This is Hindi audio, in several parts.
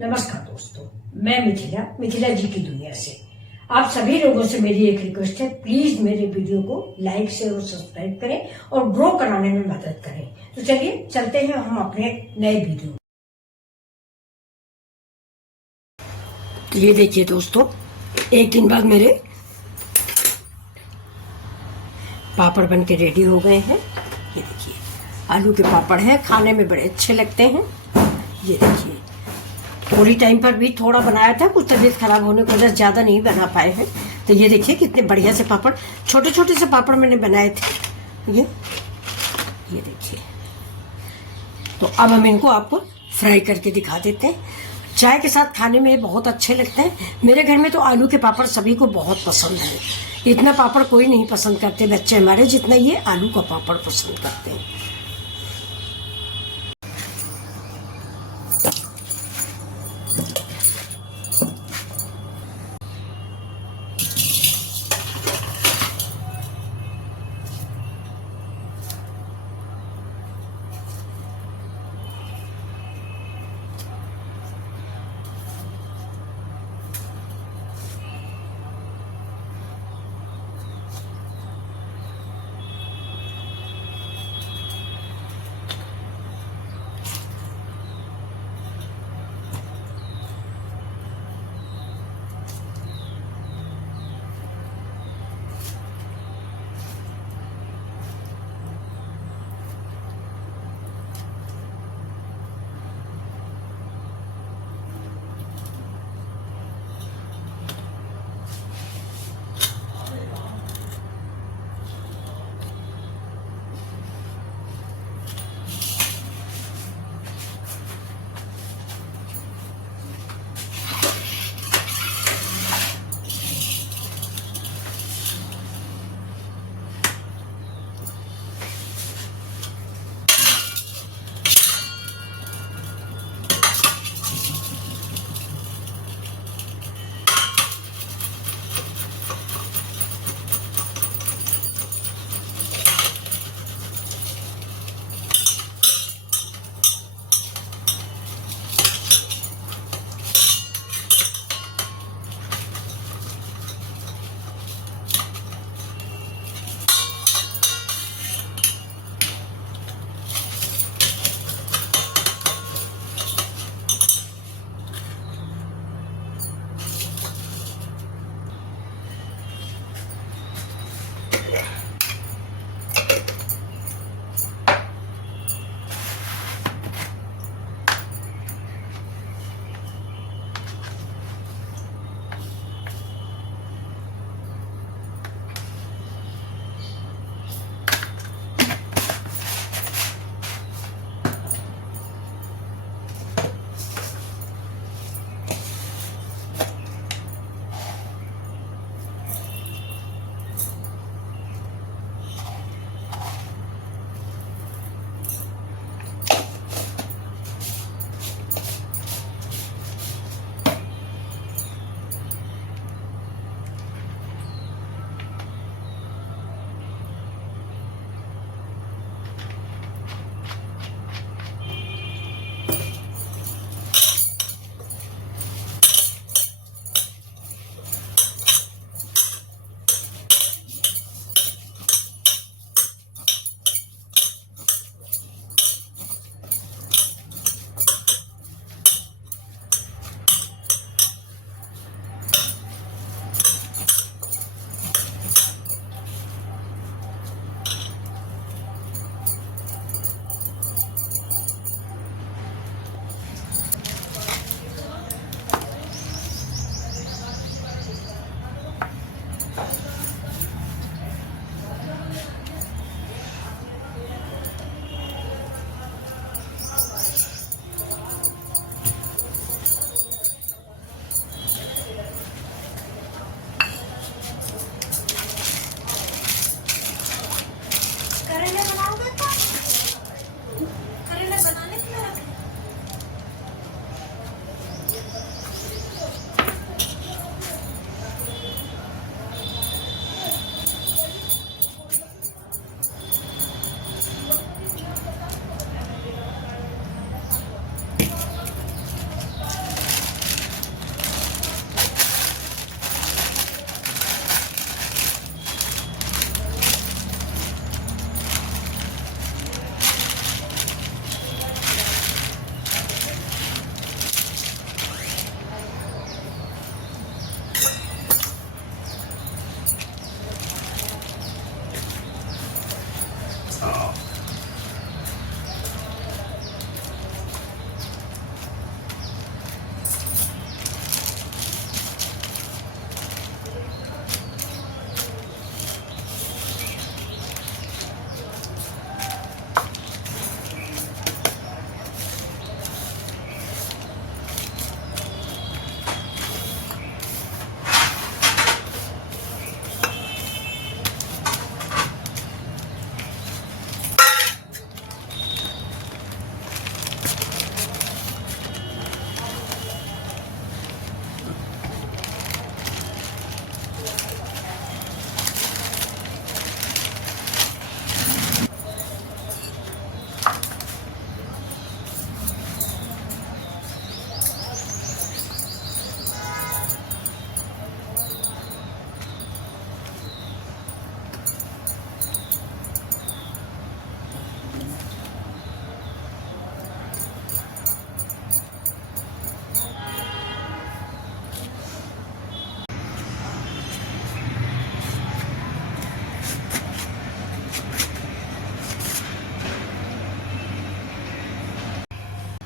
नमस्कार दोस्तों, मैं मिथिला जी की दुनिया से। आप सभी लोगों से मेरी एक रिक्वेस्ट है, प्लीज मेरे वीडियो को लाइक शेयर और सब्सक्राइब करें और ग्रो कराने में मदद करें। तो चलिए चलते हैं हम अपने नए वीडियो। ये देखिए दोस्तों, एक दिन बाद मेरे पापड़ बन के रेडी हो गए हैं। ये देखिए आलू के पापड़ हैं, खाने में बड़े अच्छे लगते हैं। ये देखिए थोड़ी टाइम पर भी थोड़ा बनाया था, कुछ तबीयत खराब होने की वजह से ज्यादा नहीं बना पाए हैं। तो ये देखिए कितने बढ़िया से पापड़, छोटे छोटे से पापड़ मैंने बनाए थे। ये देखिए, तो अब हम इनको आपको फ्राई करके दिखा देते हैं। चाय के साथ खाने में बहुत अच्छे लगते हैं। मेरे घर में तो आलू के पापड़ सभी को बहुत पसंद है। इतना पापड़ कोई नहीं पसंद करते बच्चे हमारे जितना ये आलू का पापड़ पसंद करते हैं।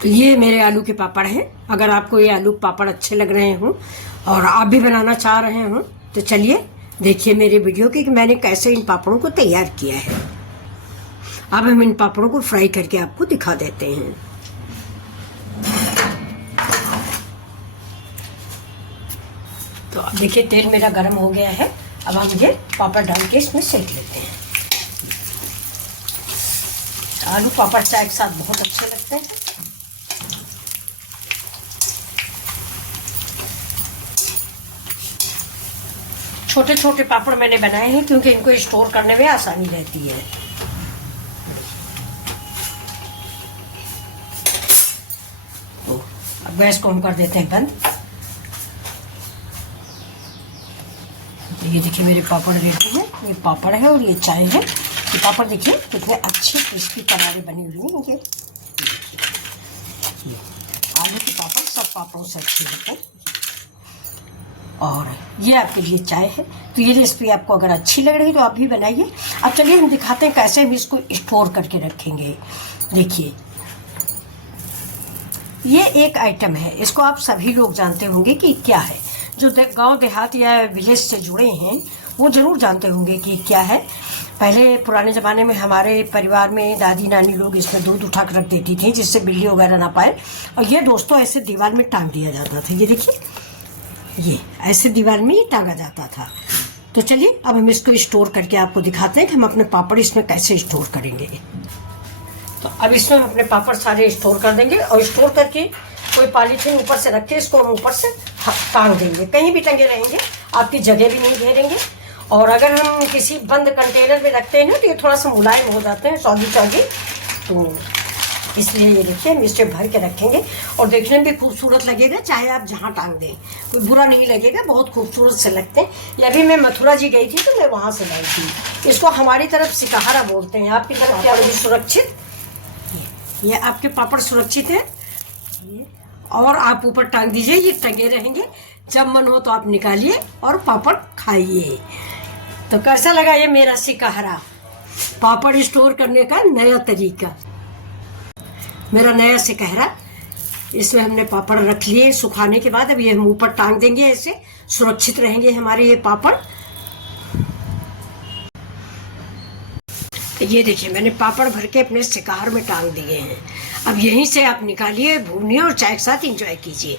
तो ये मेरे आलू के पापड़ हैं। अगर आपको ये आलू पापड़ अच्छे लग रहे हों और आप भी बनाना चाह रहे हों तो चलिए देखिए मेरे वीडियो कि मैंने कैसे इन पापड़ों को तैयार किया है। अब हम इन पापड़ों को फ्राई करके आपको दिखा देते हैं। तो अब देखिए तेल मेरा गर्म हो गया है। अब हम ये पापड़ डाल के इसमें सेक लेते हैं। आलू पापड़ चाय के साथ बहुत अच्छे लगते हैं। छोटे छोटे पापड़ मैंने बनाए हैं क्योंकि इनको स्टोर करने में आसानी रहती है। तो अब गैस को हम कर देते हैं बंद। तो ये देखिए मेरे पापड़ रेडी है। ये पापड़ है और ये चाय है। ये पापड़ देखिए कितने अच्छे क्रिस्पी करारे बने हुए हैं। ये आलू के पापड़ सब पापड़ों से अच्छे होते हैं। और ये आपके लिए चाय है। तो ये रेसिपी आपको अगर अच्छी लग रही तो आप भी बनाइए। अब चलिए हम दिखाते हैं कैसे हम इसको स्टोर करके रखेंगे। देखिए ये एक आइटम है, इसको आप सभी लोग जानते होंगे कि क्या है। जो गांव देहात या विलेज से जुड़े हैं वो ज़रूर जानते होंगे कि क्या है। पहले पुराने ज़माने में हमारे परिवार में दादी नानी लोग इसमें दूध उठा कर रख देती थी जिससे बिल्ली वगैरह ना पाए। और ये दोस्तों ऐसे दीवार में टांग दिया जाता था। ये देखिए ये ऐसे दीवार में ही टांगा जाता था। तो चलिए अब हम इसको स्टोर करके आपको दिखाते हैं कि हम अपने पापड़ इसमें कैसे स्टोर करेंगे। तो अब इसमें हम अपने पापड़ सारे स्टोर कर देंगे और स्टोर करके कोई पॉलीथीन ऊपर से रख के इसको हम ऊपर से टांग देंगे। कहीं भी टंगे रहेंगे, आपकी जगह भी नहीं घेरेंगे। और अगर हम किसी बंद कंटेनर में रखते हैं तो ये थोड़ा सा मुलायम हो जाते हैं, सौगी सौगी। तो इसलिए ये देखिए हम इसे भर के रखेंगे और देखने में भी खूबसूरत लगेगा। चाहे आप जहाँ टांग दें कोई बुरा नहीं लगेगा, बहुत खूबसूरत से लगते हैं। ये अभी मैं मथुरा जी गई थी तो मैं वहाँ से लाई थी। इसको हमारी तरफ सिकहारा बोलते हैं, आपकी तरफ क्या होगी? सुरक्षित। ये आपके पापड़ सुरक्षित है और आप ऊपर टांग दीजिए, ये टंगे रहेंगे। जब मन हो तो आप निकालिए और पापड़ खाइए। तो कैसा लगा ये मेरा सिकहारा, पापड़ स्टोर करने का नया तरीका, मेरा नया सिकहारा। इसमें हमने पापड़ रख लिए सुखाने के बाद। अब ये हम ऊपर टांग देंगे, ऐसे सुरक्षित रहेंगे हमारे ये पापड़। तो ये देखिए मैंने पापड़ भर के अपने सिकहार में टांग दिए हैं। अब यहीं से आप निकालिए, भूनिए और चाय के साथ एंजॉय कीजिए।